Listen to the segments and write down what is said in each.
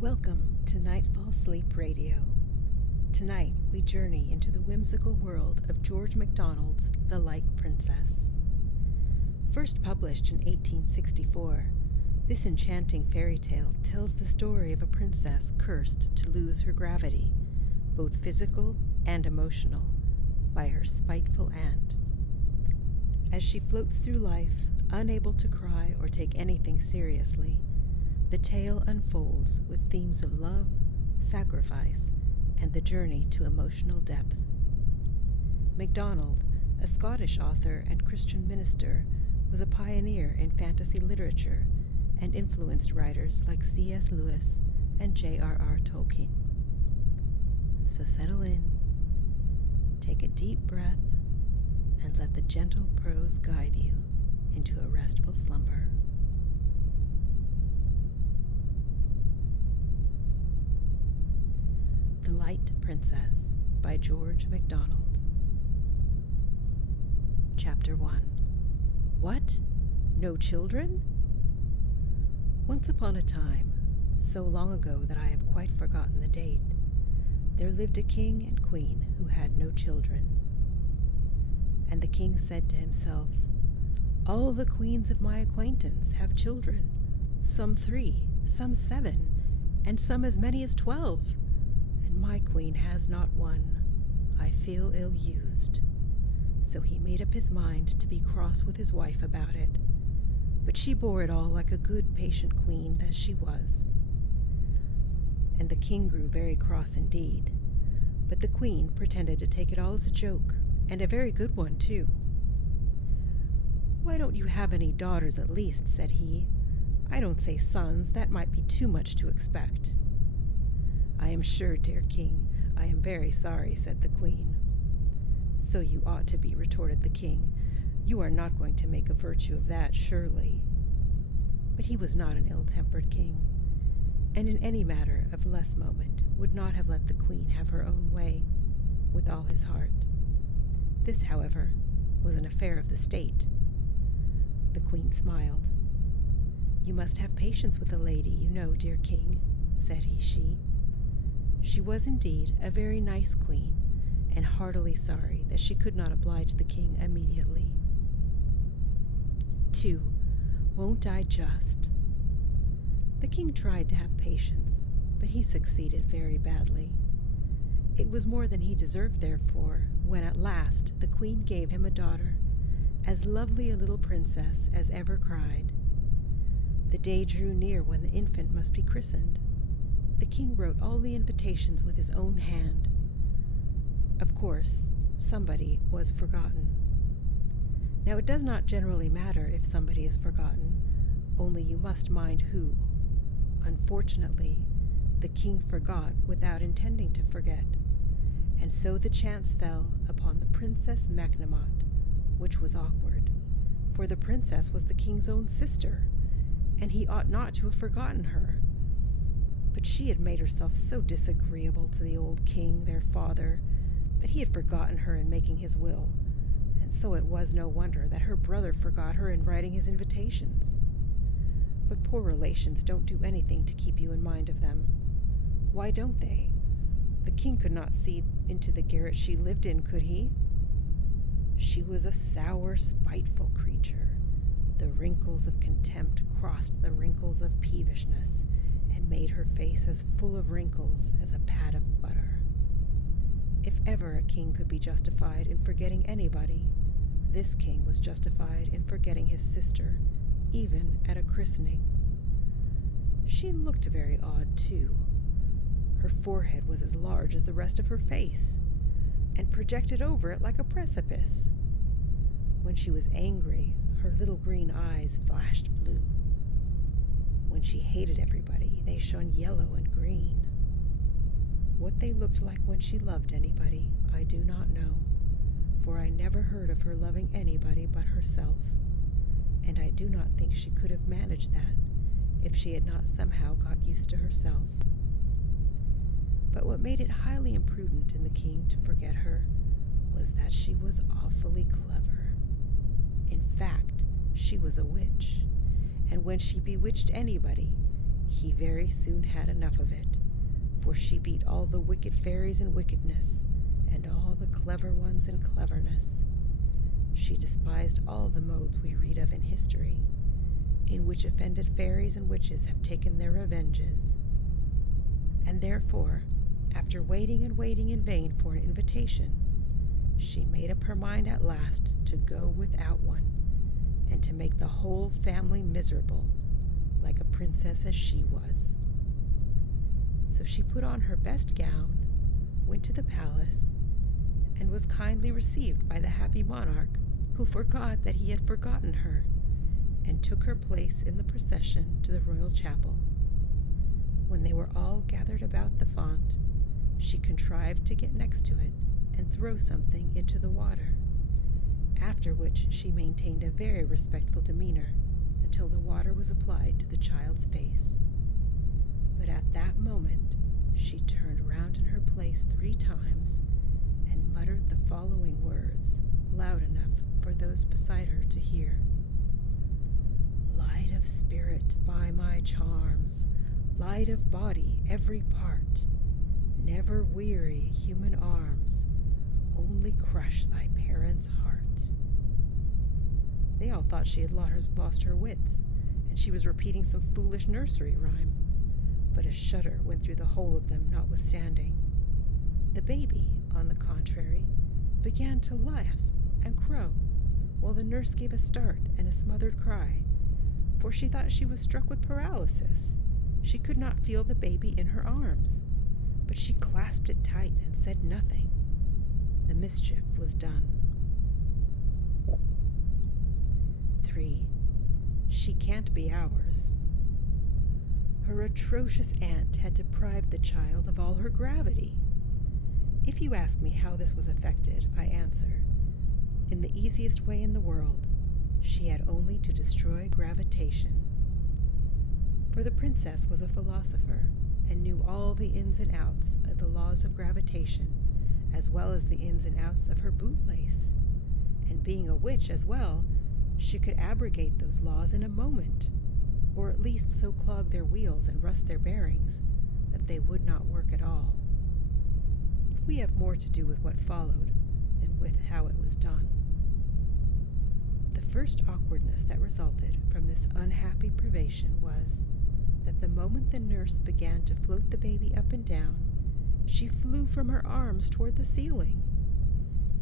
Welcome to Nightfall Sleep Radio. Tonight we journey into the whimsical world of George MacDonald's The Light Princess. First published in 1864, this enchanting fairy tale tells the story of a princess cursed to lose her gravity, both physical and emotional, by her spiteful aunt. As she floats through life, unable to cry or take anything seriously, the tale unfolds with themes of love, sacrifice, and the journey to emotional depth. MacDonald, a Scottish author and Christian minister, was a pioneer in fantasy literature and influenced writers like C.S. Lewis and J.R.R. Tolkien. So settle in, take a deep breath, and let the gentle prose guide you into a restful slumber. The Light Princess by George MacDonald. Chapter 1. What? No children? Once upon a time, so long ago that I have quite forgotten the date, there lived a king and queen who had no children. And the king said to himself, "All the queens of my acquaintance have children, some 3, some 7, and some as many as 12. My queen has not one. I feel ill-used." So he made up his mind to be cross with his wife about it, but she bore it all like a good, patient queen that she was. And the king grew very cross indeed, but the queen pretended to take it all as a joke, and a very good one, too. "Why don't you have any daughters at least?" said he. "I don't say sons, that might be too much to expect." "I am sure, dear king, I am very sorry," said the queen. "So you ought to be," retorted the king. "You are not going to make a virtue of that, surely." But he was not an ill-tempered king, and in any matter of less moment would not have let the queen have her own way with all his heart. This, however, was an affair of the state. The queen smiled. "You must have patience with a lady, you know, dear king," said she. She was indeed a very nice queen, and heartily sorry that she could not oblige the king immediately. 2. Won't I just? The king tried to have patience, but he succeeded very badly. It was more than he deserved, therefore, when at last the queen gave him a daughter, as lovely a little princess as ever cried. The day drew near when the infant must be christened. The king wrote all the invitations with his own hand. Of course, somebody was forgotten. Now, it does not generally matter if somebody is forgotten, only you must mind who. Unfortunately, the king forgot without intending to forget, and so the chance fell upon the Princess Macnamot, which was awkward, for the princess was the king's own sister, and he ought not to have forgotten her. But she had made herself so disagreeable to the old king, their father, that he had forgotten her in making his will, and so it was no wonder that her brother forgot her in writing his invitations. But poor relations don't do anything to keep you in mind of them. Why don't they? The king could not see into the garret she lived in, could he? She was a sour, spiteful creature. The wrinkles of contempt crossed the wrinkles of peevishness, and made her face as full of wrinkles as a pat of butter. If ever a king could be justified in forgetting anybody, this king was justified in forgetting his sister, even at a christening. She looked very odd, too. Her forehead was as large as the rest of her face, and projected over it like a precipice. When she was angry, her little green eyes flashed blue. When she hated everybody, they shone yellow and green. What they looked like when she loved anybody, I do not know, for I never heard of her loving anybody but herself, and I do not think she could have managed that if she had not somehow got used to herself. But what made it highly imprudent in the king to forget her was that she was awfully clever. In fact, she was a witch, and when she bewitched anybody, He very soon had enough of it, for she beat all the wicked fairies in wickedness, and all the clever ones in cleverness. She despised all the modes we read of in history, in which offended fairies and witches have taken their revenges. And therefore, after waiting and waiting in vain for an invitation, she made up her mind at last to go without one, and to make the whole family miserable, like a princess as she was. So she put on her best gown, went to the palace, and was kindly received by the happy monarch, who forgot that he had forgotten her, and took her place in the procession to the royal chapel. When they were all gathered about the font, she contrived to get next to it and throw something into the water, after which she maintained a very respectful demeanor until the water was applied to the child's face. But at that moment she turned round in her place 3 times and muttered the following words, loud enough for those beside her to hear. Light of spirit by my charms, light of body every part, never weary human arms, only crush thy parents' heart. They all thought she had lost her wits, and she was repeating some foolish nursery rhyme, but a shudder went through the whole of them notwithstanding. The baby, on the contrary, began to laugh and crow, while the nurse gave a start and a smothered cry, for she thought she was struck with paralysis. She could not feel the baby in her arms, but she clasped it tight and said nothing. The mischief was done. 3. She can't be ours. Her atrocious aunt had deprived the child of all her gravity. If you ask me how this was effected, I answer, in the easiest way in the world, she had only to destroy gravitation. For the princess was a philosopher, and knew all the ins and outs of the laws of gravitation, as well as the ins and outs of her bootlace. And being a witch as well, she could abrogate those laws in a moment, or at least so clog their wheels and rust their bearings that they would not work at all. But we have more to do with what followed than with how it was done. The first awkwardness that resulted from this unhappy privation was that the moment the nurse began to float the baby up and down, she flew from her arms toward the ceiling.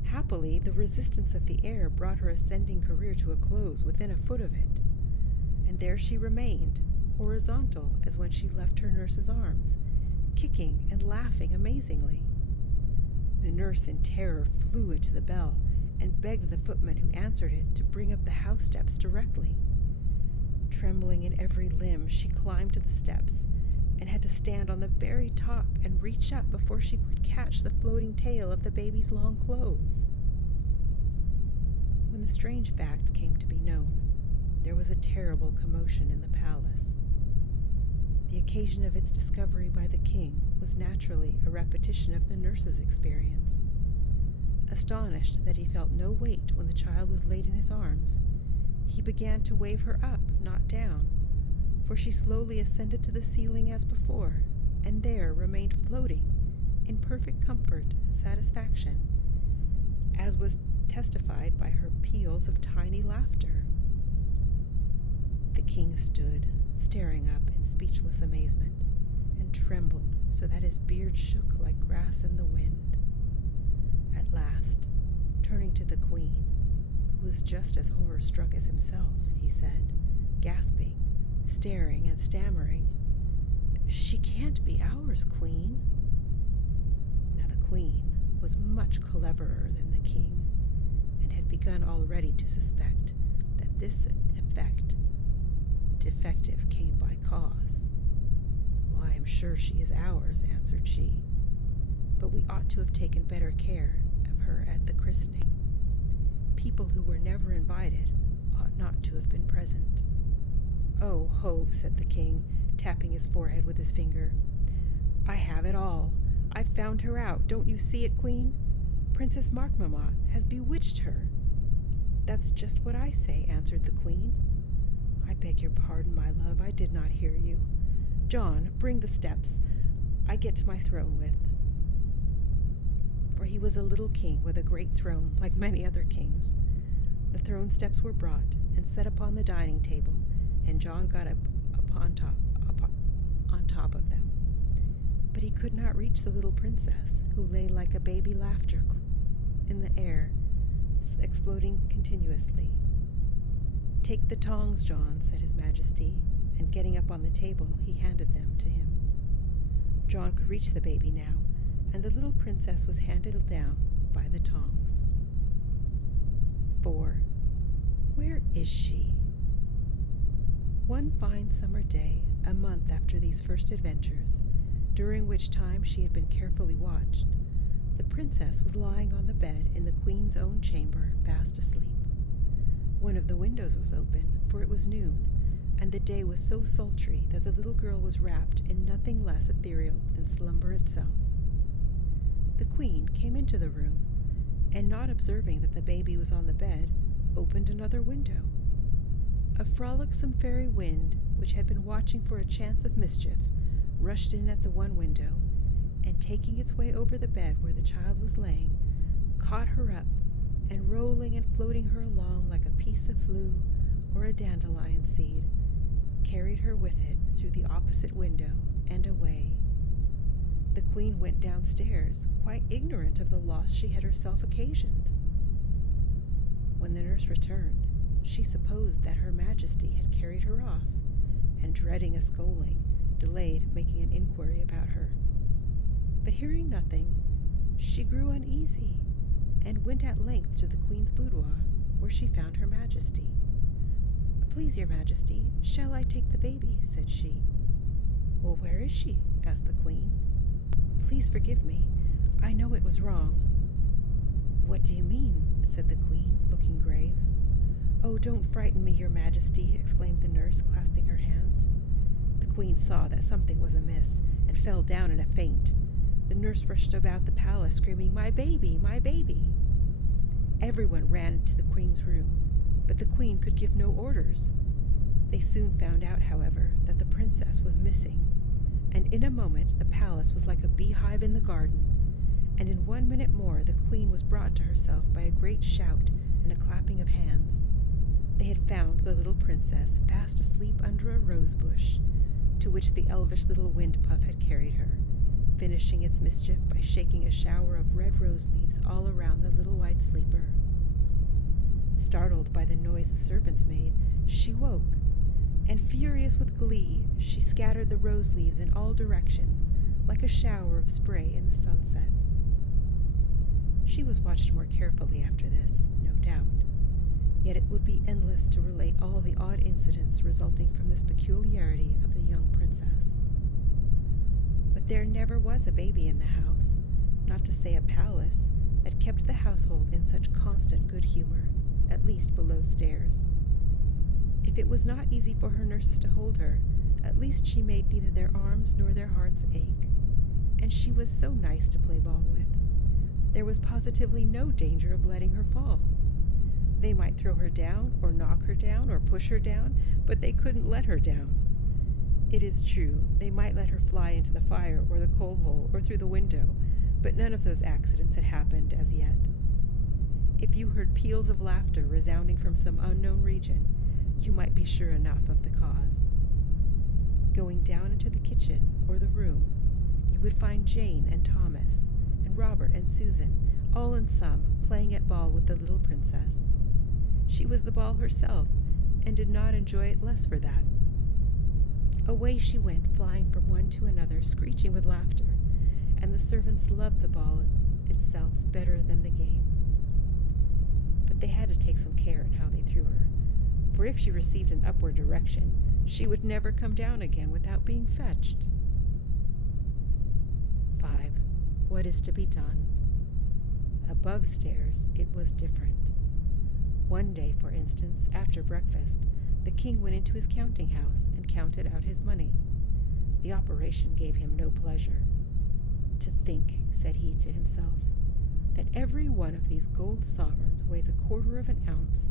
Happily, the resistance of the air brought her ascending career to a close within a foot of it, and there she remained, horizontal as when she left her nurse's arms, kicking and laughing amazingly. The nurse in terror flew into the bell and begged the footman who answered it to bring up the house steps directly. Trembling in every limb, she climbed to the steps and had to stand on the very top and reach up before she could catch the floating tail of the baby's long clothes. When the strange fact came to be known, there was a terrible commotion in the palace. The occasion of its discovery by the king was naturally a repetition of the nurse's experience. Astonished that he felt no weight when the child was laid in his arms, he began to wave her up, not down, for she slowly ascended to the ceiling as before, and there remained floating in perfect comfort and satisfaction, as was testified by her peals of tiny laughter. The king stood, staring up in speechless amazement, and trembled so that his beard shook like grass in the wind. At last, turning to the queen, who was just as horror-struck as himself, he said, gasping, staring and stammering, "She can't be ours, Queen." Now the queen was much cleverer than the king, and had begun already to suspect that this defective came by cause. "Well, I am sure she is ours," answered she, "but we ought to have taken better care of her at the christening. People who were never invited ought not to have been present." "Oh, ho," said the king, tapping his forehead with his finger. "I have it all. I've found her out. Don't you see it, Queen? Princess Markmamont has bewitched her." "That's just what I say," answered the queen. "I beg your pardon, my love, I did not hear you. John, bring the steps I get to my throne with. For he was a little king with a great throne, like many other kings. The throne steps were brought and set upon the dining table, and John got up on top of them. But he could not reach the little princess, who lay like a baby laughter in the air, exploding continuously. "Take the tongs, John," said his majesty, and getting up on the table, he handed them to him. John could reach the baby now, and the little princess was handed down by the tongs. 4. Where is she? One fine summer day, a month after these first adventures, during which time she had been carefully watched, the princess was lying on the bed in the queen's own chamber, fast asleep. One of the windows was open, for it was noon, and the day was so sultry that the little girl was wrapped in nothing less ethereal than slumber itself. The queen came into the room, and not observing that the baby was on the bed, opened another window. A frolicsome fairy wind, which had been watching for a chance of mischief, rushed in at the one window, and taking its way over the bed where the child was laying, caught her up, and rolling and floating her along like a piece of flue or a dandelion seed, carried her with it through the opposite window and away. The queen went downstairs, quite ignorant of the loss she had herself occasioned. When the nurse returned, she supposed that her majesty had carried her off, and dreading a scolding, delayed making an inquiry about her. But hearing nothing, she grew uneasy, and went at length to the queen's boudoir, where she found her majesty. "Please, your majesty, shall I take the baby?" said she. "Well, where is she?" asked the queen. "Please forgive me. I know it was wrong." "What do you mean?" said the queen, looking grave. "Oh, don't frighten me, your majesty," exclaimed the nurse, clasping her hands. The queen saw that something was amiss, and fell down in a faint. The nurse rushed about the palace, screaming, "My baby! My baby!" Everyone ran to the queen's room, but the queen could give no orders. They soon found out, however, that the princess was missing, and in a moment the palace was like a beehive in the garden, and in 1 minute more the queen was brought to herself by a great shout and a clapping of hands. They had found the little princess fast asleep under a rose bush, to which the elvish little wind puff had carried her, finishing its mischief by shaking a shower of red rose leaves all around the little white sleeper. Startled by the noise the servants made, she woke, and furious with glee, she scattered the rose leaves in all directions, like a shower of spray in the sunset. She was watched more carefully after this, no doubt, yet it would be endless to relate all the odd incidents resulting from this peculiarity of the young princess. But there never was a baby in the house, not to say a palace, that kept the household in such constant good humor, at least below stairs. If it was not easy for her nurses to hold her, at least she made neither their arms nor their hearts ache, and she was so nice to play ball with. There was positively no danger of letting her fall. They might throw her down, or knock her down, or push her down, but they couldn't let her down. It is true, they might let her fly into the fire or the coal hole or through the window, but none of those accidents had happened as yet. If you heard peals of laughter resounding from some unknown region, you might be sure enough of the cause. Going down into the kitchen or the room, you would find Jane and Thomas, and Robert and Susan, all in sum, playing at ball with the little princess. She was the ball herself, and did not enjoy it less for that. Away she went, flying from one to another, screeching with laughter, and the servants loved the ball itself better than the game. But they had to take some care in how they threw her, for if she received an upward direction, she would never come down again without being fetched. 5. What is to be done? Above stairs, it was different. One day, for instance, after breakfast, the king went into his counting house and counted out his money. The operation gave him no pleasure. "To think," said he to himself, "that every one of these gold sovereigns weighs 1/4 of an ounce,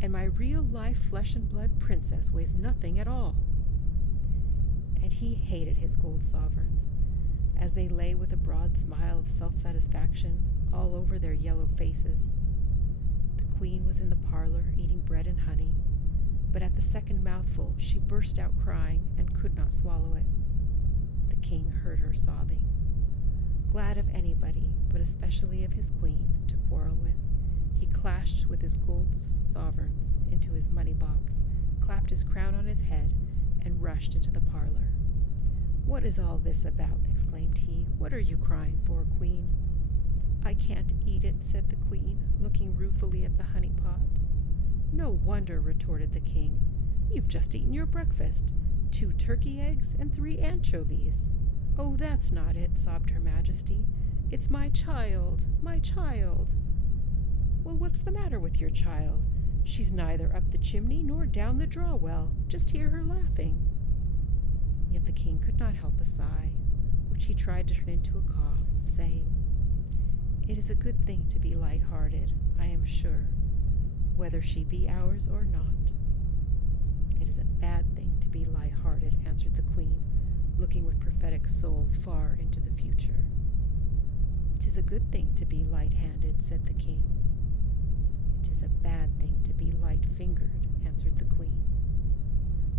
and my real life flesh and blood princess weighs nothing at all." and he hated his gold sovereigns, as they lay with a broad smile of self-satisfaction all over their yellow faces. The queen was in the parlor eating bread and honey, but at the second mouthful she burst out crying and could not swallow it. The king heard her sobbing. Glad of anybody, but especially of his queen, to quarrel with, he clashed with his gold sovereigns into his money box, clapped his crown on his head, and rushed into the parlor. "What is all this about?" exclaimed he. "What are you crying for, queen?" "I can't eat it," said the queen, looking ruefully at the honey pot. "No wonder," retorted the king. "You've just eaten your breakfast, 2 turkey eggs and 3 anchovies." "Oh, that's not it," sobbed Her Majesty. "It's my child, my child." "Well, what's the matter with your child? She's neither up the chimney nor down the draw-well. Just hear her laughing." Yet the king could not help a sigh, which he tried to turn into a cough, saying, "It is a good thing to be light-hearted, I am sure, whether she be ours or not." "It is a bad thing to be light-hearted," answered the queen, looking with prophetic soul far into the future. "'Tis a good thing to be light-handed," said the king. "'Tis a bad thing to be light-fingered," answered the queen.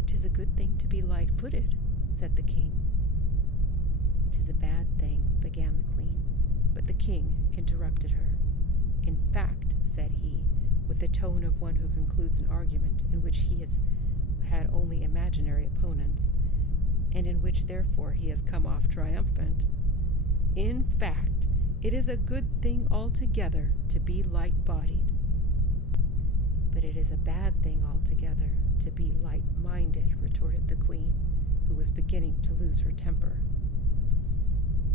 "'Tis a good thing to be light-footed," said the king. "'Tis a bad thing," began the queen, but the king interrupted her. "In fact," said he, with the tone of one who concludes an argument in which he has had only imaginary opponents, and in which therefore he has come off triumphant, "in fact, it is a good thing altogether to be light-bodied." "But it is a bad thing altogether to be light-minded," retorted the queen, who was beginning to lose her temper.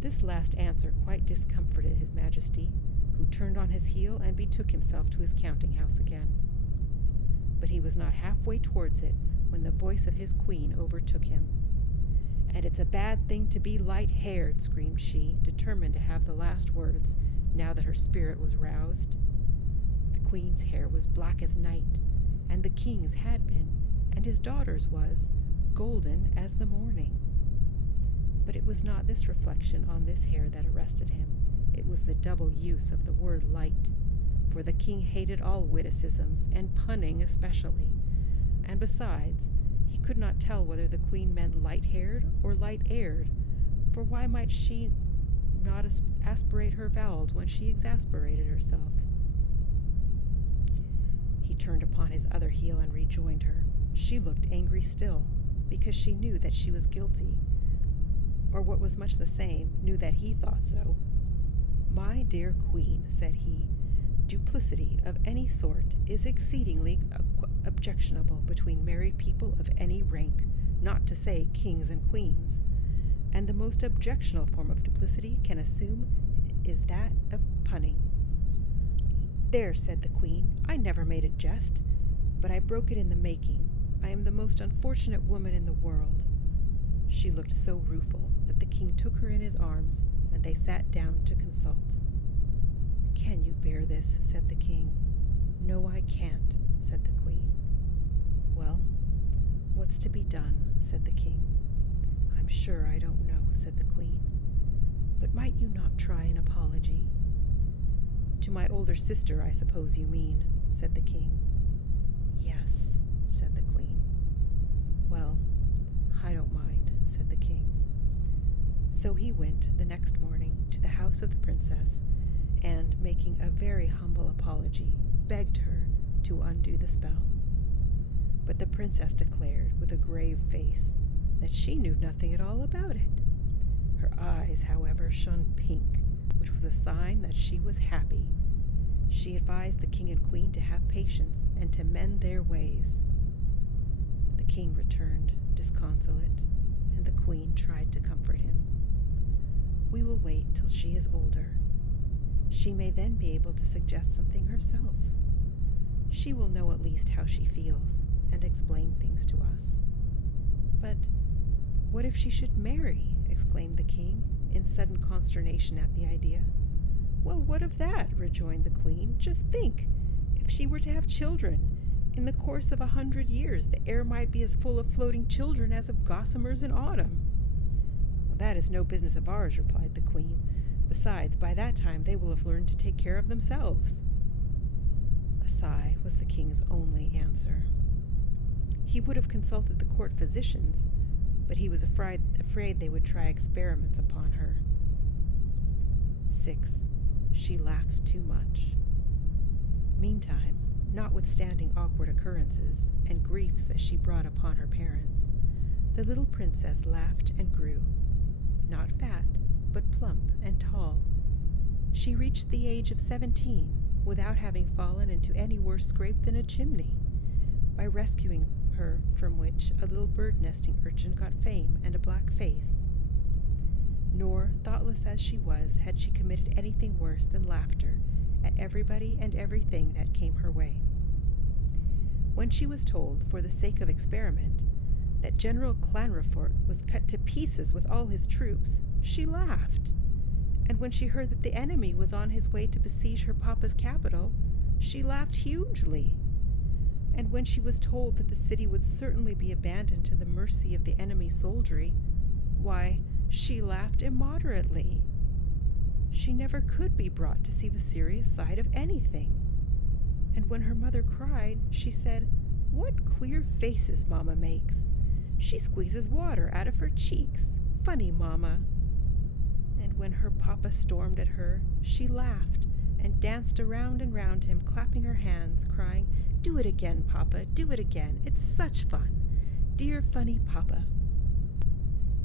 This last answer quite discomforted His Majesty, who turned on his heel and betook himself to his counting-house again. But he was not halfway towards it when the voice of his queen overtook him. "And it's a bad thing to be light-haired," screamed she, determined to have the last words, now that her spirit was roused. The queen's hair was black as night, and the king's had been, and his daughter's was, golden as the morning. But it was not this reflection on this hair that arrested him. It was the double use of the word light, for the king hated all witticisms, and punning especially, and besides, he could not tell whether the queen meant light-haired or light-aired, for why might she not aspirate her vowels when she exasperated herself? He turned upon his other heel and rejoined her. She looked angry still, because she knew that she was guilty, or what was much the same, knew that he thought so. "My dear queen," said he, "duplicity of any sort is exceedingly objectionable between married people of any rank, not to say kings and queens, and the most objectionable form of duplicity can assume is that of punning." "There," said the queen, "I never made a jest, but I broke it in the making. I am the most unfortunate woman in the world." She looked so rueful that the king took her in his arms, and they sat down to consult. "Can you bear this?" said the king. "No, I can't," said the queen. "Well, what's to be done?" said the king. "I'm sure I don't know," said the queen. "But might you not try an apology?" "To my older sister, I suppose you mean," said the king. "Yes," said the queen. "Well, I don't mind," said the king. So he went the next morning to the house of the princess, and, making a very humble apology, begged her to undo the spell. But the princess declared, with a grave face, that she knew nothing at all about it. Her eyes, however, shone pink, which was a sign that she was happy. She advised the king and queen to have patience and to mend their ways. The king returned disconsolate, and the queen tried to comfort him. "We will wait till she is older. She may then be able to suggest something herself. She will know at least how she feels and explain things to us." "But what if she should marry?" exclaimed the king, in sudden consternation at the idea. "Well, what of that?" rejoined the queen. "Just think, if she were to have children, In the course of 100 years, the air might be as full of floating children as of gossamers in autumn." "Well, that is no business of ours," replied the queen. "Besides, by that time they will have learned to take care of themselves." A sigh was the king's only answer. He would have consulted the court physicians, but he was afraid they would try experiments upon her. 6. She laughs too much. Meantime, notwithstanding awkward occurrences and griefs that she brought upon her parents, the little princess laughed and grew, not fat, but plump and tall. She reached the age of 17 without having fallen into any worse scrape than a chimney, by rescuing her from which a little bird-nesting urchin got fame and a black face. Nor, thoughtless as she was, had she committed anything worse than laughter at everybody and everything that came her way. When she was told, for the sake of experiment, that General Clanrefort was cut to pieces with all his troops, she laughed. And when she heard that the enemy was on his way to besiege her papa's capital, she laughed hugely. And when she was told that the city would certainly be abandoned to the mercy of the enemy soldiery, why, she laughed immoderately. She never could be brought to see the serious side of anything. And when her mother cried, she said, "What queer faces Mamma makes! She squeezes water out of her cheeks. Funny Mamma!" And when her papa stormed at her, she laughed and danced around and round him, clapping her hands, crying, "Do it again, Papa, do it again. It's such fun. Dear funny Papa."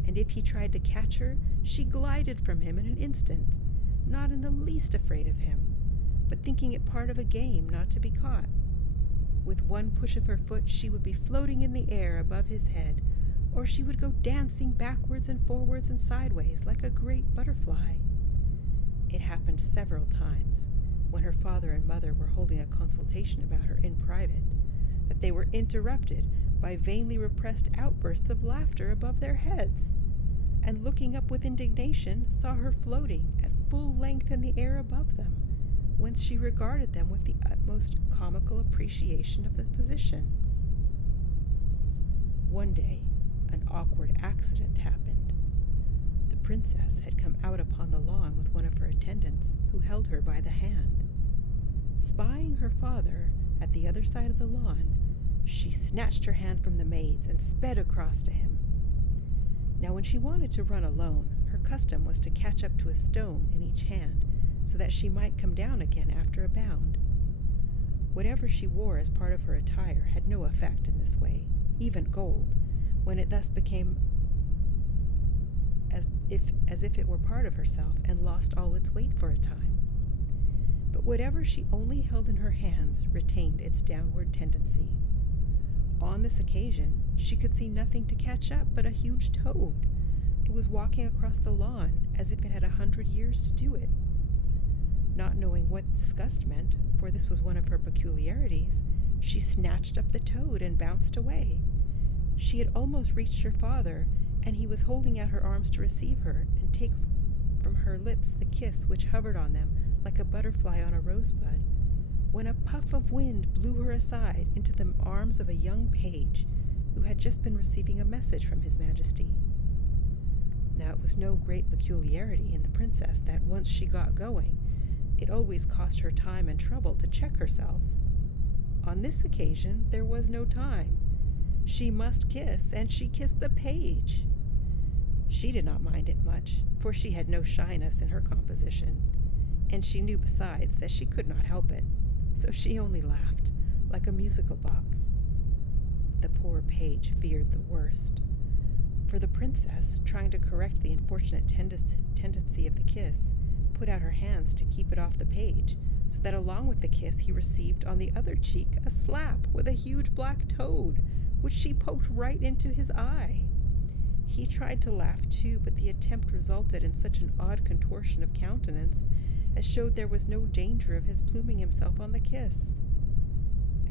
And if he tried to catch her, she glided from him in an instant, not in the least afraid of him, but thinking it part of a game not to be caught. With one push of her foot, she would be floating in the air above his head, or she would go dancing backwards and forwards and sideways like a great butterfly. It happened several times, when her father and mother were holding a consultation about her in private, that they were interrupted by vainly repressed outbursts of laughter above their heads, and looking up with indignation, saw her floating at full length in the air above them, whence she regarded them with the utmost comical appreciation of the position. One day, an awkward accident happened. The princess had come out upon the lawn with one of her attendants, who held her by the hand. Spying her father at the other side of the lawn, she snatched her hand from the maid's and sped across to him. Now when she wanted to run alone, her custom was to catch up to a stone in each hand, so that she might come down again after a bound. Whatever she wore as part of her attire had no effect in this way, even gold, when it thus became as if it were part of herself and lost all its weight for a time. But whatever she only held in her hands retained its downward tendency. On this occasion, she could see nothing to catch up but a huge toad. It was walking across the lawn as if it had 100 years to do it. Not knowing what disgust meant, for this was one of her peculiarities, she snatched up the toad and bounced away. She had almost reached her father, and he was holding out her arms to receive her and take from her lips the kiss which hovered on them like a butterfly on a rosebud, when a puff of wind blew her aside into the arms of a young page who had just been receiving a message from His Majesty. Now it was no great peculiarity in the princess that once she got going, it always cost her time and trouble to check herself. On this occasion there was no time. She must kiss, and she kissed the page. She did not mind it much, for she had no shyness in her composition, and she knew besides that she could not help it, so she only laughed, like a musical box. The poor page feared the worst, for the princess, trying to correct the unfortunate tendency of the kiss, put out her hands to keep it off the page, so that along with the kiss he received on the other cheek a slap with a huge black toad, which she poked right into his eye. He tried to laugh too, but the attempt resulted in such an odd contortion of countenance as showed there was no danger of his pluming himself on the kiss.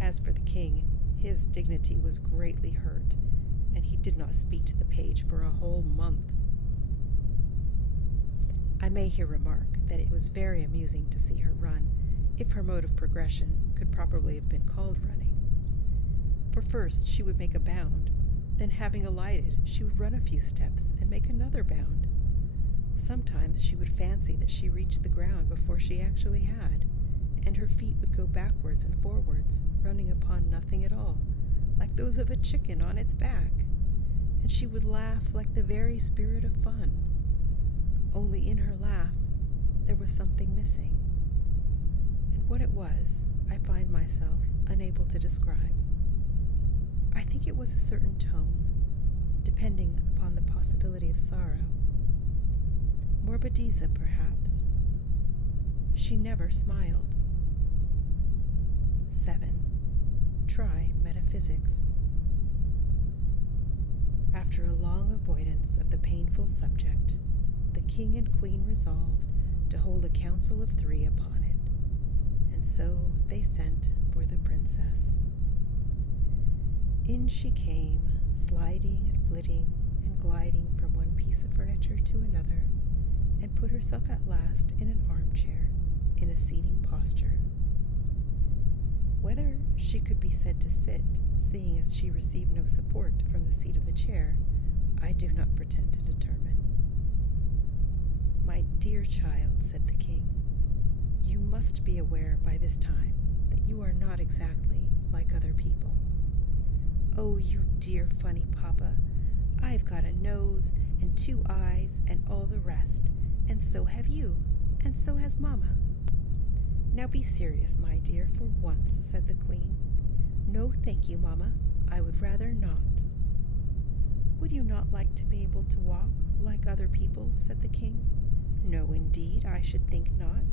As for the king, his dignity was greatly hurt, and he did not speak to the page for a whole month. I may here remark that it was very amusing to see her run, if her mode of progression could properly have been called running. For first she would make a bound, then having alighted, she would run a few steps and make another bound. Sometimes she would fancy that she reached the ground before she actually had, and her feet would go backwards and forwards, running upon nothing at all, like those of a chicken on its back, and she would laugh like the very spirit of fun. Only in her laugh there was something missing, and what it was I find myself unable to describe. I think it was a certain tone, depending upon the possibility of sorrow. Morbidezza, perhaps. She never smiled. 7. Try metaphysics. After a long avoidance of the painful subject, the king and queen resolved to hold a council of 3 upon it, and so they sent for the princess. In she came, sliding and flitting and gliding from one piece of furniture to another, and put herself at last in an armchair, in a seating posture. Whether she could be said to sit, seeing as she received no support from the seat of the chair, I do not pretend to determine. "My dear child," said the king, "you must be aware by this time that you are not exactly like other people. Oh, you dear funny papa, I've got a nose and 2 eyes and all the rest, and so have you, and so has Mamma." "Now be serious, my dear, for once," said the queen. "No, thank you, Mamma. I would rather not." "Would you not like to be able to walk like other people?" said the king. "No, indeed, I should think not.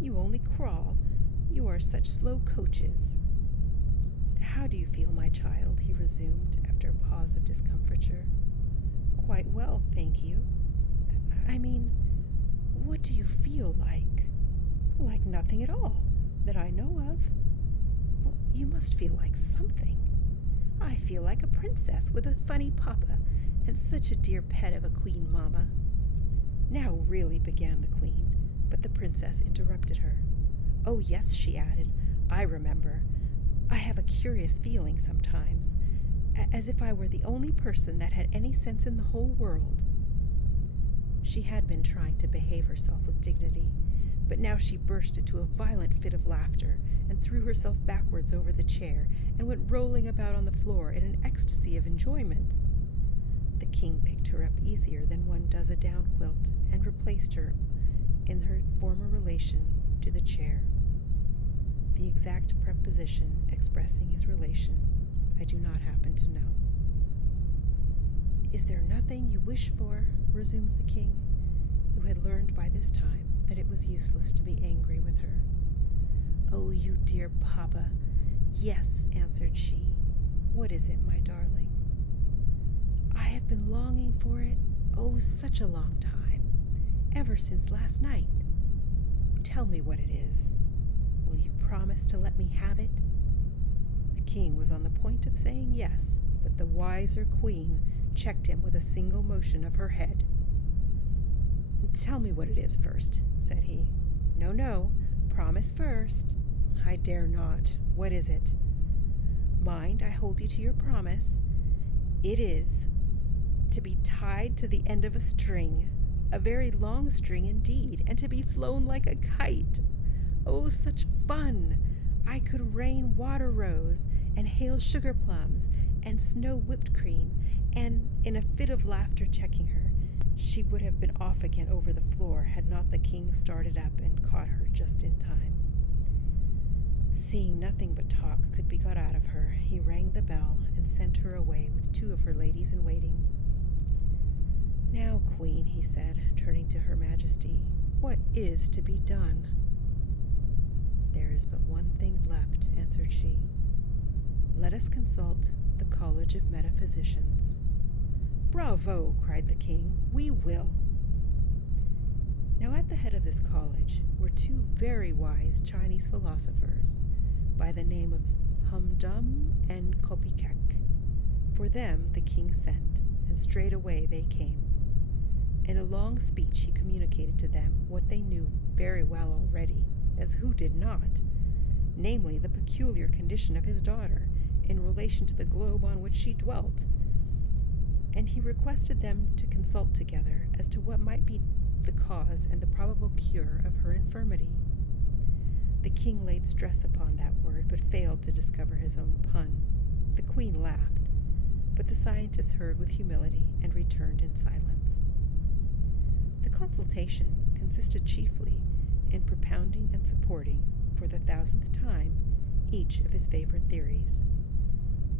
You only crawl. You are such slow coaches." "How do you feel, my child?" he resumed, after a pause of discomfiture. "Quite well, thank you. I mean, what do you feel like?" "Like nothing at all, that I know of." "Well, you must feel like something." "I feel like a princess with a funny papa, and such a dear pet of a queen mamma." "Now really," began the queen, but the princess interrupted her. "Oh yes," she added, "I remember. I have a curious feeling sometimes, as if I were the only person that had any sense in the whole world." She had been trying to behave herself with dignity, but now she burst into a violent fit of laughter and threw herself backwards over the chair and went rolling about on the floor in an ecstasy of enjoyment. The king picked her up easier than one does a down quilt and replaced her in her former relation to the chair. The exact preposition expressing his relation I do not happen to know. "Is there nothing you wish for?" resumed the king, who had learned by this time that it was useless to be angry with her. "Oh, you dear papa, yes," answered she. "What is it, my darling?" "I have been longing for it, oh, such a long time, ever since last night." "Tell me what it is. Will you promise to let me have it?" The king was on the point of saying yes, but the wiser queen checked him with a single motion of her head. "Tell me what it is first," said he. "No, no, promise first." "I dare not. What is it?" "Mind, I hold you to your promise. It is to be tied to the end of a string, a very long string indeed, and to be flown like a kite. Oh, such fun! I could rain water rose, and hail sugar plums, and snow whipped cream," and, in a fit of laughter checking her, she would have been off again over the floor had not the king started up and caught her just in time. Seeing nothing but talk could be got out of her, he rang the bell and sent her away with 2 of her ladies-in-waiting. "Now, Queen," he said, turning to Her Majesty, "what is to be done?" "There is but one thing left," answered she. "Let us consult the College of Metaphysicians." "Bravo!" cried the king. "We will." Now at the head of this college were 2 very wise Chinese philosophers by the name of Humdum and Kopikek. For them the king sent, and straightway they came. In a long speech he communicated to them what they knew very well already, as who did not, namely the peculiar condition of his daughter, in relation to the globe on which she dwelt, and he requested them to consult together as to what might be the cause and the probable cure of her infirmity. The king laid stress upon that word, but failed to discover his own pun. The queen laughed, but the scientist heard with humility and returned in silence. The consultation consisted chiefly in propounding and supporting, for the 1000th time, each of his favorite theories.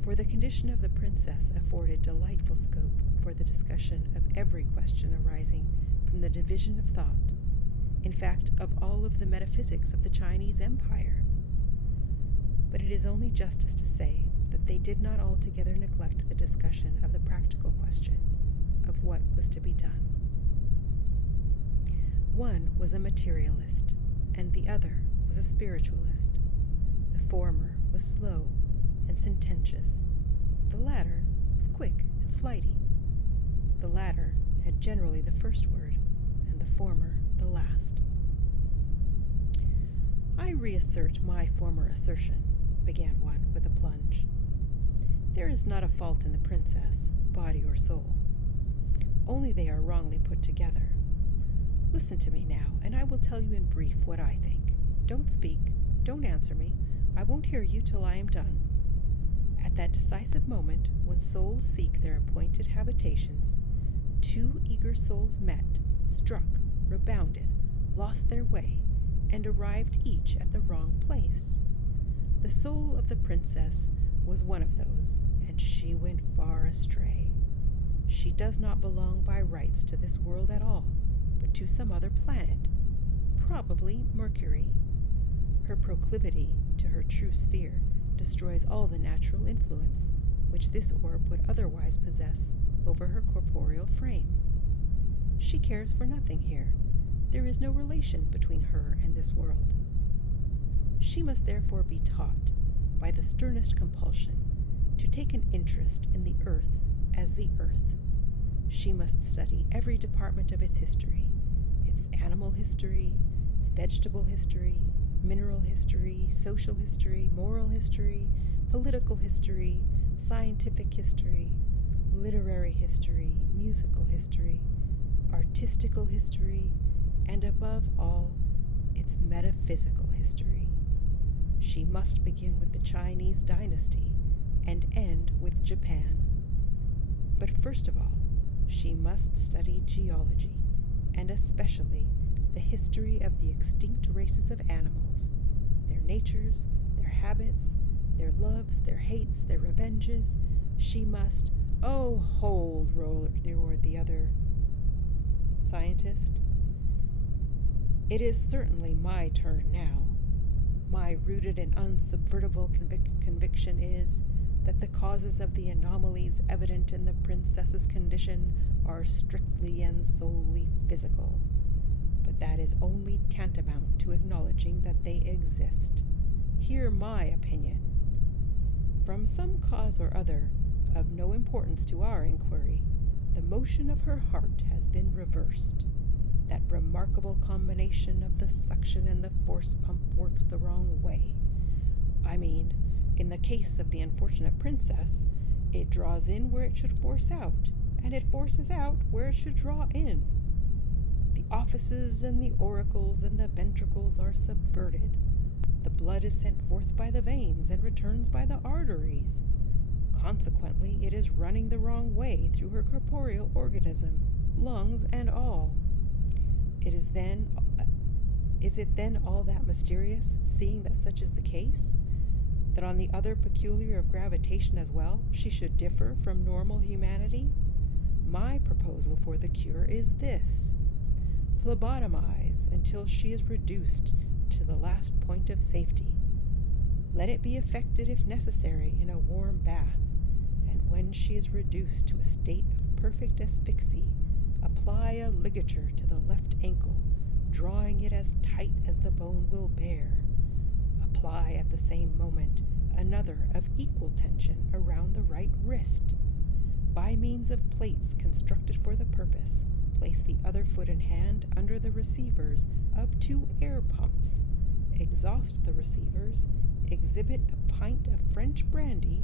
For the condition of the princess afforded delightful scope for the discussion of every question arising from the division of thought, in fact, of all of the metaphysics of the Chinese Empire. But it is only justice to say that they did not altogether neglect the discussion of the practical question of what was to be done. One was a materialist, and the other was a spiritualist. The former was slow and sententious. The latter was quick and flighty. The latter had generally the first word, and the former the last. "I reassert my former assertion," began one with a plunge. "There is not a fault in the princess, body or soul. Only they are wrongly put together. Listen to me now, and I will tell you in brief what I think. Don't speak, don't answer me. I won't hear you till I am done. At that decisive moment, when souls seek their appointed habitations, two eager souls met, struck, rebounded, lost their way, and arrived each at the wrong place. The soul of the princess was one of those, and she went far astray. She does not belong by rights to this world at all, but to some other planet, probably Mercury. Her proclivity to her true sphere destroys all the natural influence which this orb would otherwise possess over her corporeal frame. She cares for nothing here. There is no relation between her and this world. She must therefore be taught, by the sternest compulsion, to take an interest in the earth as the earth. She must study every department of its history, its animal history, its vegetable history, mineral history, social history, moral history, political history, scientific history, literary history, musical history, artistical history, and above all, its metaphysical history. She must begin with the Chinese dynasty and end with Japan. But first of all, she must study geology, and especially the history of the extinct races of animals, their natures, their habits, their loves, their hates, their revenges. She must— "Oh, hold," roared the other scientist. "It is certainly my turn now. My rooted and unsubvertible conviction is that the causes of the anomalies evident in the princess's condition are strictly and solely physical, but that is only tantamount to acknowledging that they exist. Hear my opinion. From some cause or other, of no importance to our inquiry, the motion of her heart has been reversed. That remarkable combination of the suction and the force pump works the wrong way. I mean, in the case of the unfortunate princess, it draws in where it should force out, and it forces out where it should draw in. The offices and the auricles and the ventricles are subverted. The blood is sent forth by the veins and returns by the arteries. Consequently, it is running the wrong way through her corporeal organism, lungs and all. Is it then all that mysterious, seeing that such is the case, that on the other peculiar of gravitation as well, she should differ from normal humanity? My proposal for the cure is this: phlebotomize until she is reduced to the last point of safety. Let it be effected, if necessary, in a warm bath, and when she is reduced to a state of perfect asphyxie, apply a ligature to the left ankle, drawing it as tight as the bone will bear. Apply at the same moment another of equal tension around the right wrist. By means of plates constructed for the purpose, place the other foot and hand under the receivers of 2 air pumps. Exhaust the receivers, exhibit a pint of French brandy,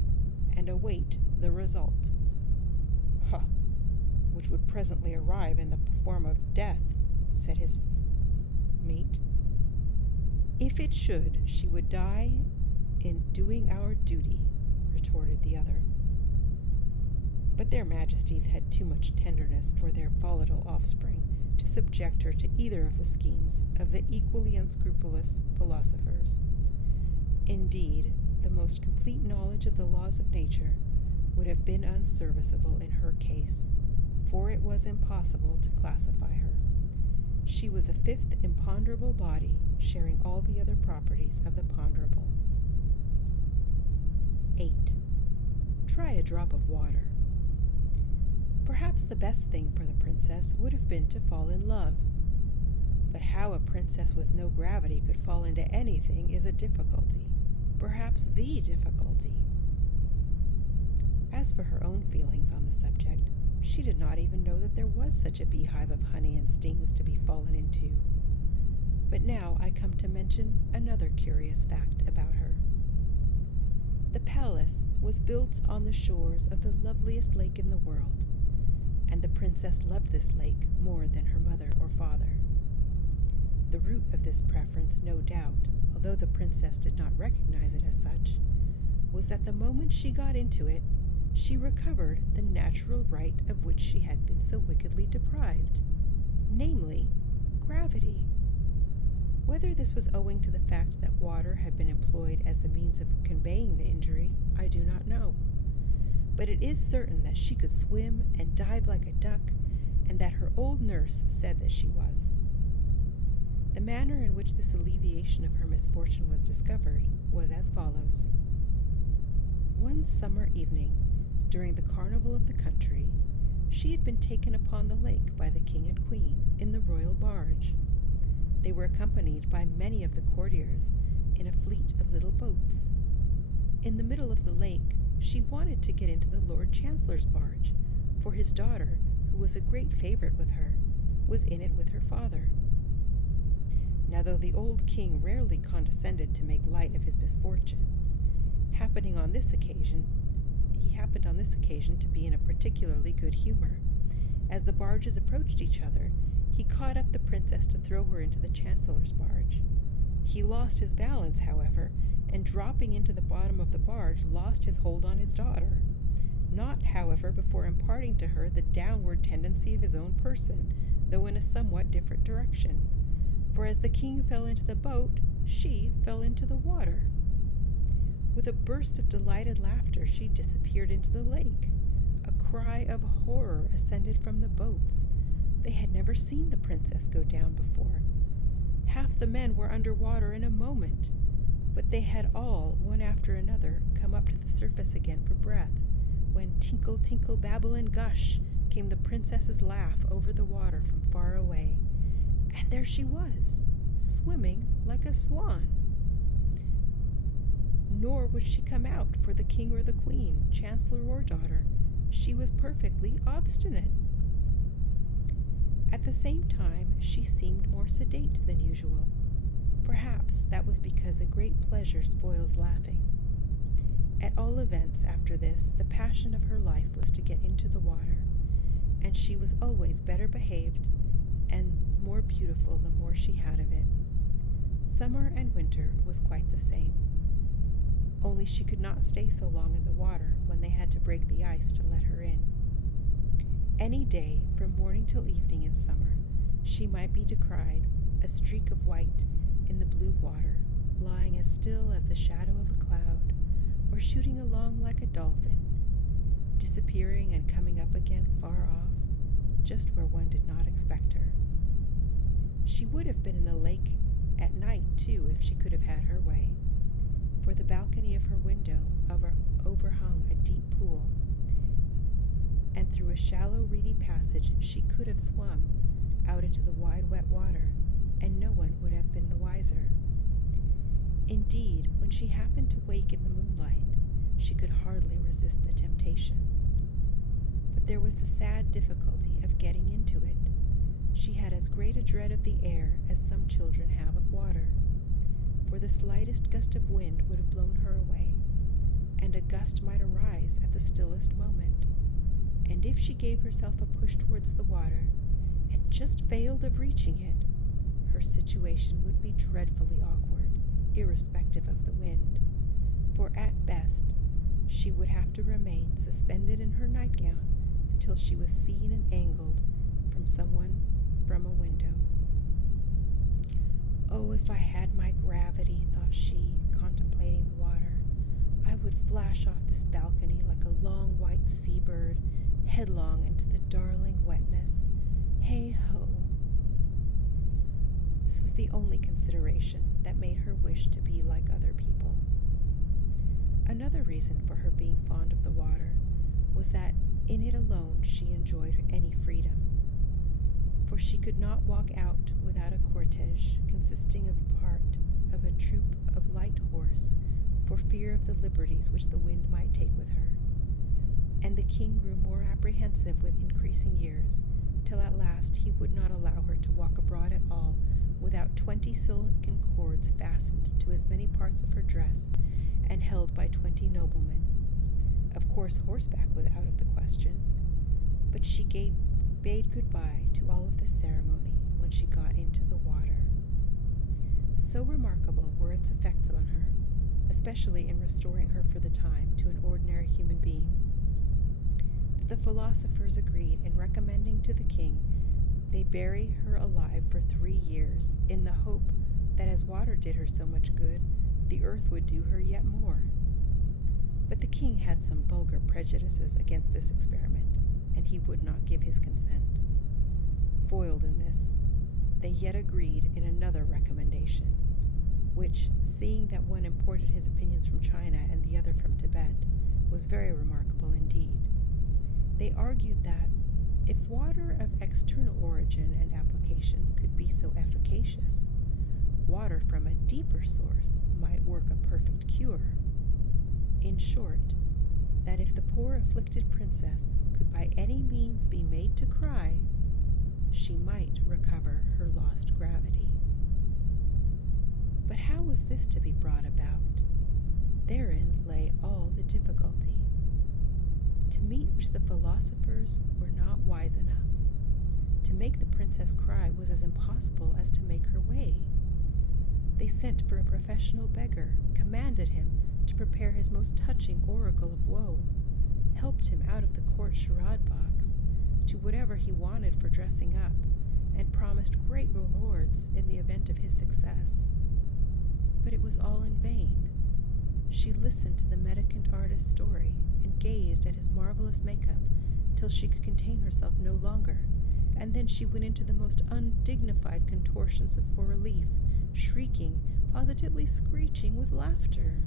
and await the result. "Huh, which would presently arrive in the form of death," said his mate. "If it should, she would die in doing our duty," retorted the other. But their majesties had too much tenderness for their volatile offspring to subject her to either of the schemes of the equally unscrupulous philosophers. Indeed, the most complete knowledge of the laws of nature would have been unserviceable in her case, for it was impossible to classify her. She was a fifth imponderable body, sharing all the other properties of the ponderable. 8. Try a drop of water. Perhaps the best thing for the princess would have been to fall in love. But how a princess with no gravity could fall into anything is a difficulty, perhaps the difficulty. As for her own feelings on the subject, she did not even know that there was such a beehive of honey and stings to be fallen into. But now I come to mention another curious fact about her. The palace was built on the shores of the loveliest lake in the world, and the princess loved this lake more than her mother or father. The root of this preference, no doubt, although the princess did not recognize it as such, was that the moment she got into it, she recovered the natural right of which she had been so wickedly deprived, namely, gravity. Whether this was owing to the fact that water had been employed as the means of conveying the injury, I do not know. But it is certain that she could swim and dive like a duck, and that her old nurse said that she was. The manner in which this alleviation of her misfortune was discovered was as follows. One summer evening, during the carnival of the country, she had been taken upon the lake by the king and queen in the royal barge. They were accompanied by many of the courtiers in a fleet of little boats. In the middle of the lake, she wanted to get into the Lord Chancellor's barge, for his daughter, who was a great favorite with her, was in it with her father. Now, though the old king rarely condescended to make light of his misfortune, he happened on this occasion to be in a particularly good humor. As the barges approached each other, he caught up the princess to throw her into the chancellor's barge. He lost his balance, however, and dropping into the bottom of the barge, lost his hold on his daughter, not, however, before imparting to her the downward tendency of his own person, though in a somewhat different direction. For as the king fell into the boat, she fell into the water. With a burst of delighted laughter, she disappeared into the lake. A cry of horror ascended from the boats. They had never seen the princess go down before. Half the men were under water in a moment, but they had all, one after another, come up to the surface again for breath, when tinkle, tinkle, babble, and gush came the princess's laugh over the water from far away, and there she was, swimming like a swan. Nor would she come out for the king or the queen, chancellor or daughter. She was perfectly obstinate. At the same time, she seemed more sedate than usual. Perhaps that was because a great pleasure spoils laughing. At all events, after this, the passion of her life was to get into the water, and she was always better behaved and more beautiful the more she had of it. Summer and winter was quite the same, only she could not stay so long in the water when they had to break the ice to let her in. Any day, from morning till evening in summer, she might be descried, a streak of white in the blue water, lying as still as the shadow of a cloud, or shooting along like a dolphin, disappearing and coming up again far off, just where one did not expect her. She would have been in the lake at night, too, if she could have had her way, for the balcony of her window overhung a deep pool, and through a shallow, reedy passage she could have swum out into the wide, wet water, and no one would have been the wiser. Indeed, when she happened to wake in the moonlight, she could hardly resist the temptation. But there was the sad difficulty of getting into it. She had as great a dread of the air as some children have of water, for the slightest gust of wind would have blown her away, and a gust might arise at the stillest moment. And if she gave herself a push towards the water, and just failed of reaching it, her situation would be dreadfully awkward, irrespective of the wind, for at best she would have to remain suspended in her nightgown until she was seen and angled from someone from a window. Oh, if I had my gravity, thought she, contemplating the water, I would flash off this balcony like a long white seabird, headlong into the darling wetness. Hey-ho. This was the only consideration that made her wish to be like other people. Another reason for her being fond of the water was that in it alone she enjoyed any freedom, for she could not walk out without a cortege consisting of part of a troop of light horse for fear of the liberties which the wind might take with her. And the king grew more apprehensive with increasing years, till at last he would not allow her to walk abroad at all without 20 silken cords fastened to as many parts of her dress and held by 20 noblemen. Of course, horseback was out of the question, but she bade goodbye to all of this ceremony when she got into the water. So remarkable were its effects on her, especially in restoring her for the time to an ordinary human being, that the philosophers agreed in recommending to the king they bury her alive for 3 years, in the hope that as water did her so much good, the earth would do her yet more. But the king had some vulgar prejudices against this experiment, and he would not give his consent. Foiled in this, they yet agreed in another recommendation, which, seeing that one imported his opinions from China and the other from Tibet, was very remarkable indeed. They argued that, if water of external origin and application could be so efficacious, water from a deeper source might work a perfect cure. In short, that if the poor afflicted princess could by any means be made to cry, she might recover her lost gravity. But how was this to be brought about? Therein lay all the difficulty, to meet which the philosophers were not wise enough. To make the princess cry was as impossible as to make her weigh. They sent for a professional beggar, commanded him to prepare his most touching oracle of woe, helped him out of the court charade box to whatever he wanted for dressing up, and promised great rewards in the event of his success. But it was all in vain. She listened to the mendicant artist's story and gazed at his marvelous makeup till she could contain herself no longer, and then she went into the most undignified contortions for relief, shrieking, positively screeching with laughter.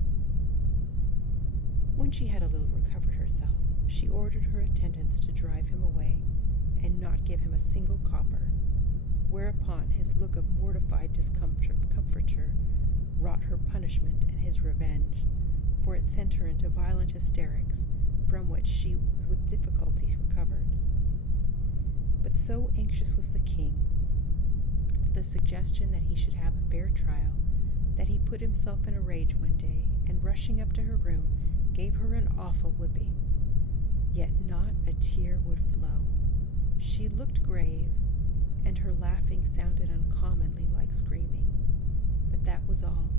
When she had a little recovered herself, she ordered her attendants to drive him away and not give him a single copper, whereupon his look of mortified discomfiture wrought her punishment and his revenge, for it sent her into violent hysterics, from which she was with difficulty recovered. But so anxious was the king at the suggestion that he should have a fair trial, that he put himself in a rage one day, and rushing up to her room, gave her an awful whipping. Yet not a tear would flow. She looked grave, and her laughing sounded uncommonly like screaming. But that was all.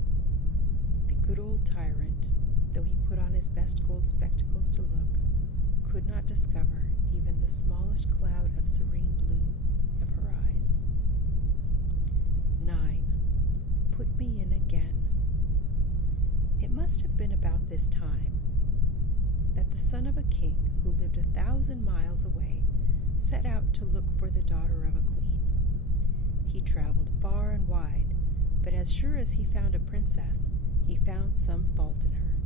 The good old tyrant, though he put on his best gold spectacles to look, could not discover even the smallest cloud of serene blue of her eyes. 9. Put me in again. It must have been about this time that the son of a king who lived 1,000 miles away set out to look for the daughter of a queen. He traveled far and wide, but as sure as he found a princess, he found some fault in her.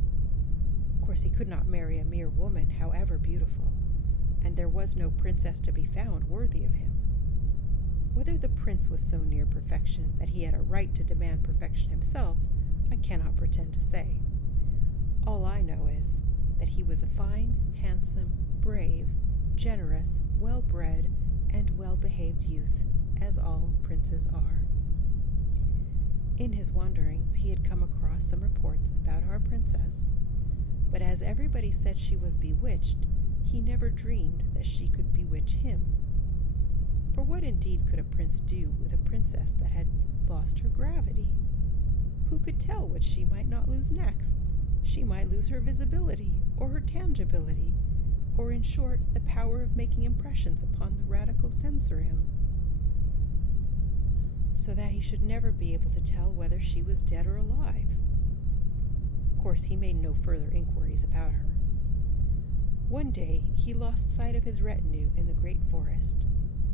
Of course, he could not marry a mere woman, however beautiful, and there was no princess to be found worthy of him. Whether the prince was so near perfection that he had a right to demand perfection himself, I cannot pretend to say. All I know is that he was a fine, handsome, brave, generous, well-bred, and well-behaved youth, as all princes are. In his wanderings he had come across some reports about our princess, But as everybody said she was bewitched, he never dreamed that she could bewitch him. For what indeed could a prince do with a princess that had lost her gravity? Who could tell what she might not lose next? She might lose her visibility, or her tangibility, or in short, the power of making impressions upon the radical sensorium, so that he should never be able to tell whether she was dead or alive. Of course, he made no further inquiries about her. One day, he lost sight of his retinue in the great forest.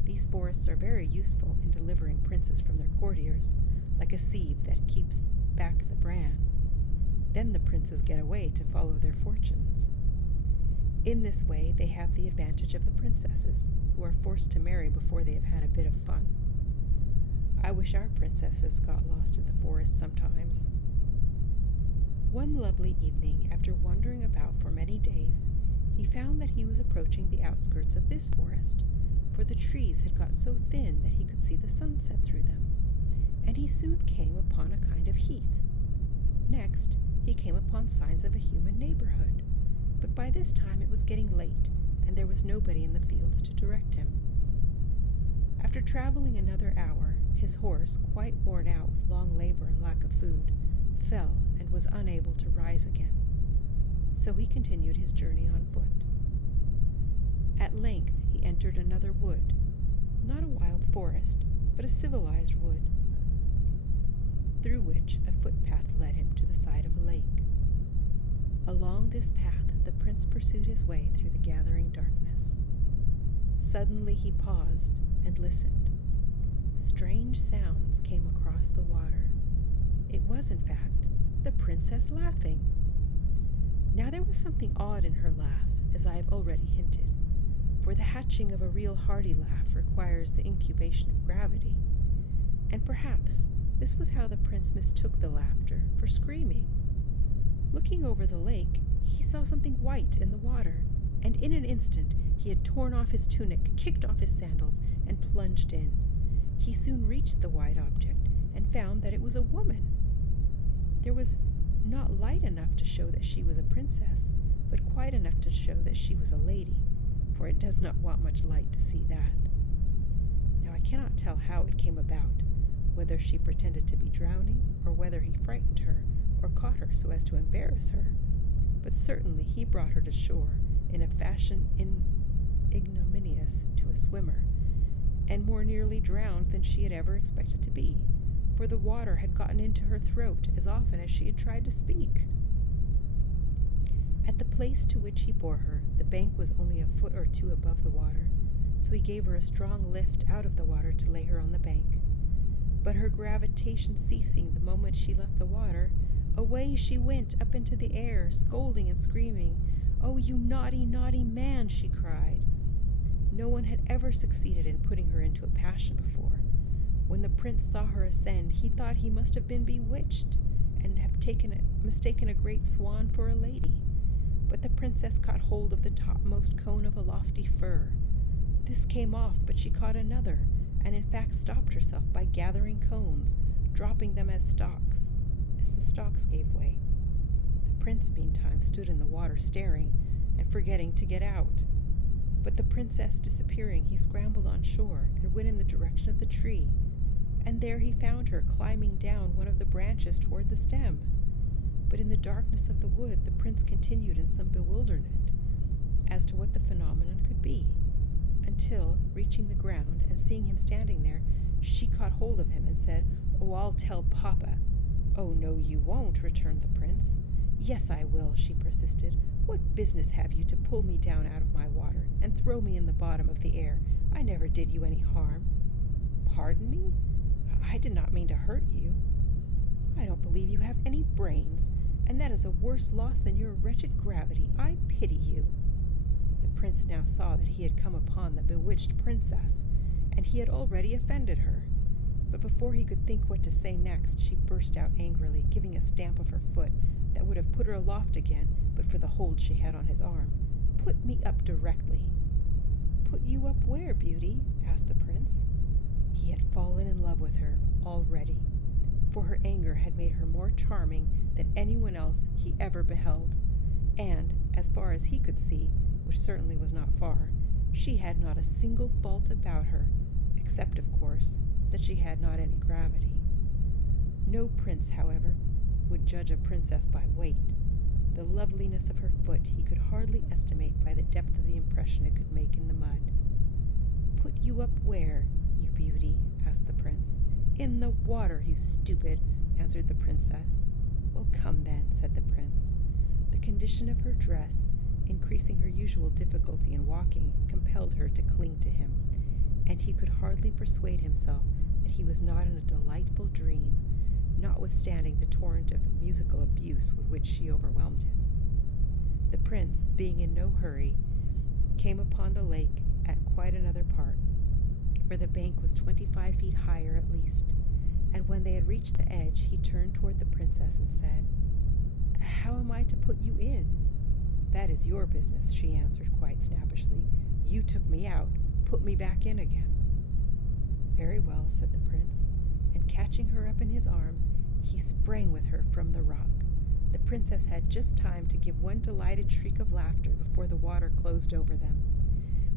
These forests are very useful in delivering princes from their courtiers, like a sieve that keeps back the bran. Then the princes get away to follow their fortunes. In this way, they have the advantage of the princesses, who are forced to marry before they have had a bit of fun. I wish our princesses got lost in the forest sometimes. One lovely evening, after wandering about for many days, he found that he was approaching the outskirts of this forest, for the trees had got so thin that he could see the sunset through them, and he soon came upon a kind of heath. Next, he came upon signs of a human neighborhood, but by this time it was getting late, and there was nobody in the fields to direct him. After traveling another hour, his horse, quite worn out with long labor and lack of food, fell and was unable to rise again. So he continued his journey on foot. At length he entered another wood, not a wild forest, but a civilized wood, through which a footpath led him to the side of a lake. Along this path the prince pursued his way through the gathering darkness. Suddenly he paused and listened. Strange sounds came across the water. It was, in fact, the princess laughing. Now there was something odd in her laugh, as I have already hinted, for the hatching of a real hearty laugh requires the incubation of gravity, and perhaps this was how the prince mistook the laughter for screaming. Looking over the lake, he saw something white in the water, and in an instant he had torn off his tunic, kicked off his sandals, and plunged in. He soon reached the white object and found that it was a woman. There was not light enough to show that she was a princess, but quite enough to show that she was a lady, for it does not want much light to see that. Now I cannot tell how it came about, whether she pretended to be drowning, or whether he frightened her, or caught her so as to embarrass her, but certainly he brought her to shore in a fashion ignominious to a swimmer, and more nearly drowned than she had ever expected to be, for the water had gotten into her throat as often as she had tried to speak. At the place to which he bore her, the bank was only a foot or two above the water, so he gave her a strong lift out of the water to lay her on the bank. But her gravitation ceasing the moment she left the water, away she went up into the air, scolding and screaming. "Oh, you naughty, naughty man," she cried. No one had ever succeeded in putting her into a passion before. When the prince saw her ascend, he thought he must have been bewitched, and have mistaken a great swan for a lady. But the princess caught hold of the topmost cone of a lofty fir. This came off, but she caught another, and in fact stopped herself by gathering cones, dropping them as the stalks gave way. The prince, meantime, stood in the water staring, and forgetting to get out. But the princess disappearing, he scrambled on shore, and went in the direction of the tree, and there he found her climbing down one of the branches toward the stem. But in the darkness of the wood, the prince continued in some bewilderment as to what the phenomenon could be, until, reaching the ground and seeing him standing there, she caught hold of him and said, "Oh, I'll tell Papa." "Oh, no, you won't," returned the prince. "Yes, I will," she persisted. "What business have you to pull me down out of my water and throw me in the bottom of the air? I never did you any harm." "Pardon me? I did not mean to hurt you." "I don't believe you have any brains, and that is a worse loss than your wretched gravity. I pity you." The prince now saw that he had come upon the bewitched princess, and he had already offended her. But before he could think what to say next, she burst out angrily, giving a stamp of her foot that would have put her aloft again, but for the hold she had on his arm. "Put me up directly." "Put you up where, beauty?" asked the prince. He had fallen in love with her already, for her anger had made her more charming than anyone else he ever beheld, and, as far as he could see, which certainly was not far, she had not a single fault about her, except, of course, that she had not any gravity. No prince, however, would judge a princess by weight. The loveliness of her foot he could hardly estimate by the depth of the impression it could make in the mud. "Put you up where, you beauty?" asked the prince. "In the water, you stupid," answered the princess. "Well, come then," said the prince. The condition of her dress, increasing her usual difficulty in walking, compelled her to cling to him, and he could hardly persuade himself that he was not in a delightful dream, notwithstanding the torrent of musical abuse with which she overwhelmed him. The prince, being in no hurry, came upon the lake at quite another part, where the bank was 25 feet higher at least, and when they had reached the edge, he turned toward the princess and said, "How am I to put you in?" "That is your business," she answered quite snappishly. "You took me out, put me back in again." "Very well," said the prince, and catching her up in his arms, he sprang with her from the rock. The princess had just time to give one delighted shriek of laughter before the water closed over them.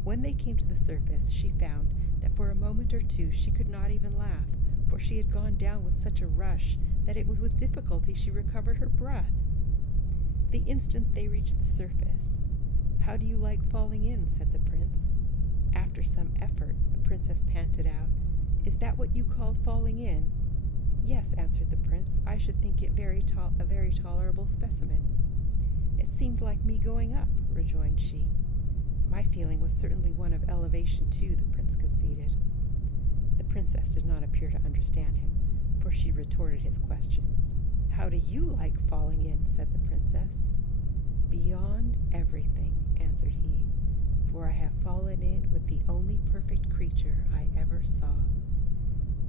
When they came to the surface, she found that for a moment or two she could not even laugh, for she had gone down with such a rush that it was with difficulty she recovered her breath. The instant they reached the surface, "How do you like falling in?" said the prince. After some effort, the princess panted out, "Is that what you call falling in?" "Yes," answered the prince. "I should think it a very tolerable specimen." "It seemed like me going up," rejoined she. "My feeling was certainly one of elevation too," the prince conceded. The princess did not appear to understand him, for she retorted his question. "How do you like falling in?" said the princess. "Beyond everything," answered he, "for I have fallen in with the only perfect creature I ever saw."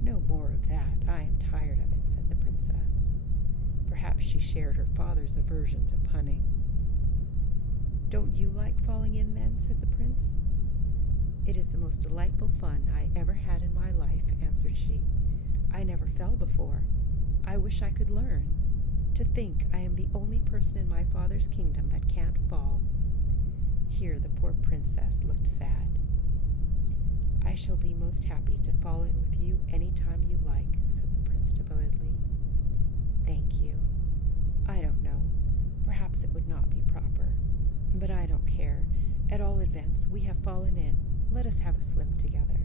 "No more of that, I am tired of it," said the princess. Perhaps she shared her father's aversion to punning. "Don't you like falling in, then?" said the prince. "It is the most delightful fun I ever had in my life," answered she. "I never fell before. I wish I could learn. To think I am the only person in my father's kingdom that can't fall." Here the poor princess looked sad. "I shall be most happy to fall in with you any time you like," said the prince devotedly. "Thank you. I don't know. Perhaps it would not be proper. But I don't care. At all events, we have fallen in. Let us have a swim together."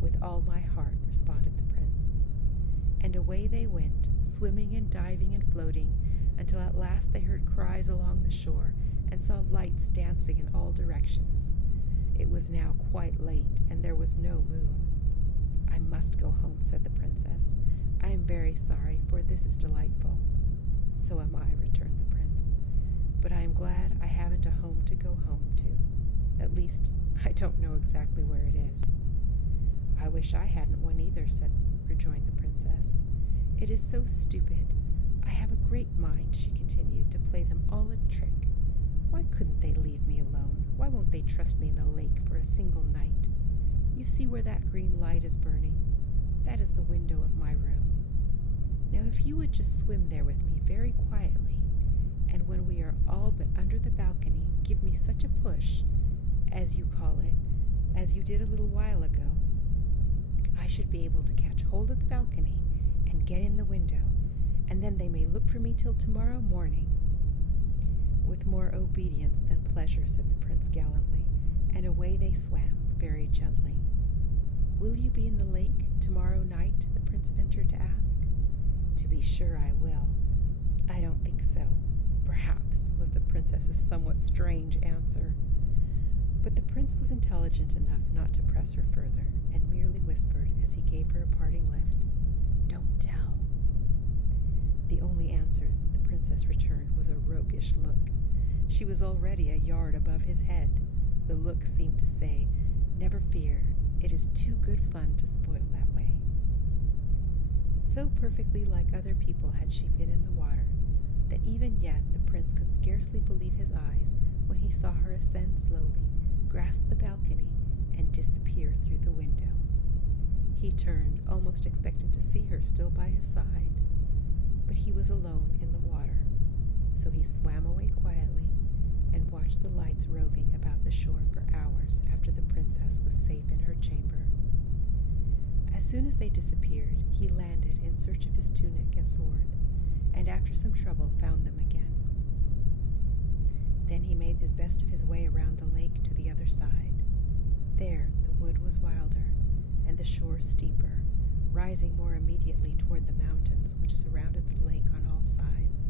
"With all my heart," responded the prince. And away they went, swimming and diving and floating, until at last they heard cries along the shore and saw lights dancing in all directions. It was now quite late, and there was no moon. "I must go home," said the princess. "I am very sorry, for this is delightful." "So am I," returned the prince. "But I am glad I haven't a home to go home to. At least, I don't know exactly where it is." "I wish I hadn't one either," rejoined the princess. "It is so stupid. I have a great mind," she continued, "to play them all a trick. Why couldn't they leave me alone? Why won't they trust me in the lake for a single night? You see where that green light is burning? That is the window of my room. Now if you would just swim there with me very quietly, and when we are all but under the balcony, give me such a push, as you call it, as you did a little while ago, I should be able to catch hold of the balcony and get in the window, and then they may look for me till tomorrow morning." "With more obedience than pleasure," said the prince gallantly, and away they swam very gently. "Will you be in the lake tomorrow night?" the prince ventured to ask. "To be sure I will." "I don't think so. Perhaps," was the princess's somewhat strange answer. But the prince was intelligent enough not to press her further, and merely whispered as he gave her a parting lift, "Don't tell." The only answer the princess returned was a roguish look. She was already a yard above his head. The look seemed to say, "Never fear, it is too good fun to spoil that way." So perfectly like other people had she been in the water, that even yet the prince could scarcely believe his eyes when he saw her ascend slowly, grasp the balcony, and disappear through the window. He turned, almost expecting to see her still by his side, but he was alone in the water. So he swam away quietly and watched the lights roving about the shore for hours after the princess was safe in her chamber. As soon as they disappeared, he landed in search of his tunic and sword, and after some trouble found them again. Then he made the best of his way around the lake to the other side. There the wood was wilder, and the shore steeper, rising more immediately toward the mountains which surrounded the lake on all sides,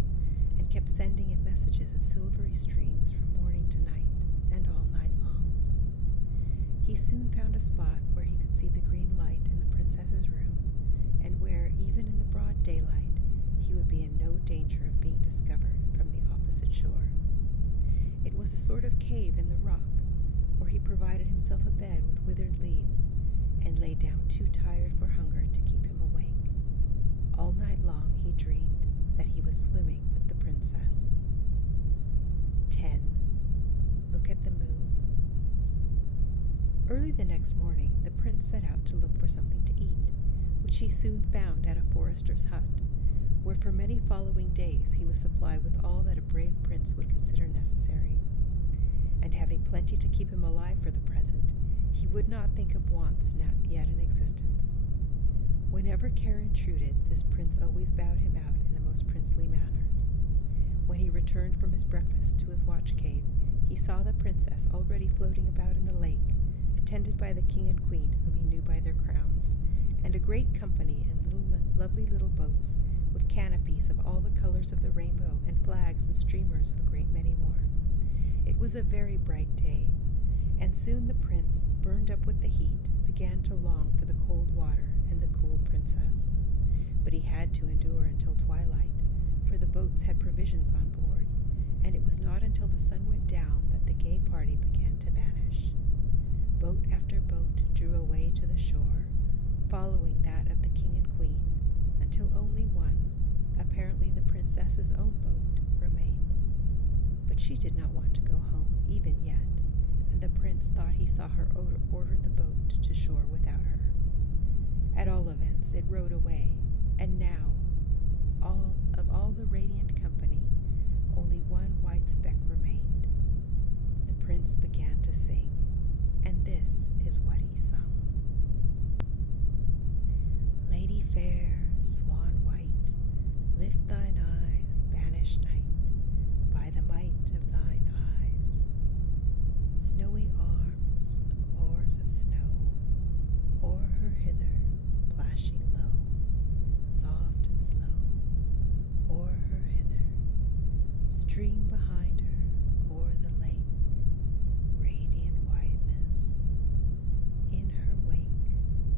and kept sending it messages of silvery streams from morning to night and all night long. He soon found a spot where he could see the green light in the princess's room, and where, even in the broad daylight, he would be in no danger of being discovered from the opposite shore. It was a sort of cave in the rock, where he provided himself a bed with withered leaves, and lay down too tired for hunger to keep him awake. All night long he dreamed that he was swimming with the princess. 10. Look at the moon. Early the next morning, the prince set out to look for something to eat, which he soon found at a forester's hut, where for many following days he was supplied with all that a brave prince would consider necessary. And having plenty to keep him alive for the present, he would not think of wants not yet in existence. Whenever care intruded, this prince always bowed him out in the most princely manner. When he returned from his breakfast to his watch cave, he saw the princess already floating about in the lake, attended by the king and queen whom he knew by their crowns, and a great company in lovely little boats, with canopies of all the colors of the rainbow, and flags and streamers of a great many more. It was a very bright day, and soon the prince, burned up with the heat, began to long for the cold water and the cool princess. But he had to endure until twilight, for the boats had provisions on board, and it was not until the sun went down that the gay party began to vanish. Boat after boat drew away to the shore, following that of the king and queen, until only one, apparently the princess's own boat, remained. But she did not want to go home even yet, and the prince thought he saw her order the boat to shore without her. At all events, it rowed away, and now, of all the radiant company, only one white speck remained. The prince began to sing, and this is what he sung. Lady fair, swan white, lift thine eyes, banish night, by the might of thine eyes. Snowy arms, oars of snow, o'er her hither, plashing low, soft and slow, o'er her hither, stream behind her, o'er the lake, radiant whiteness, in her wake,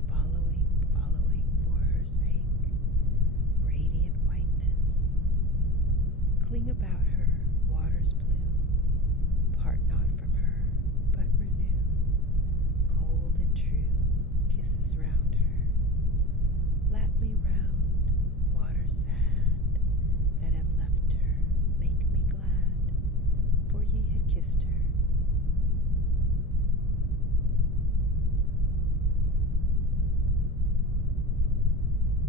following for her sake, radiant whiteness. Cling about her, waters blue, part not from her, but renew, cold and true, kisses round her. Lap me round, water sad, that have left her, make me glad, for ye had kissed her,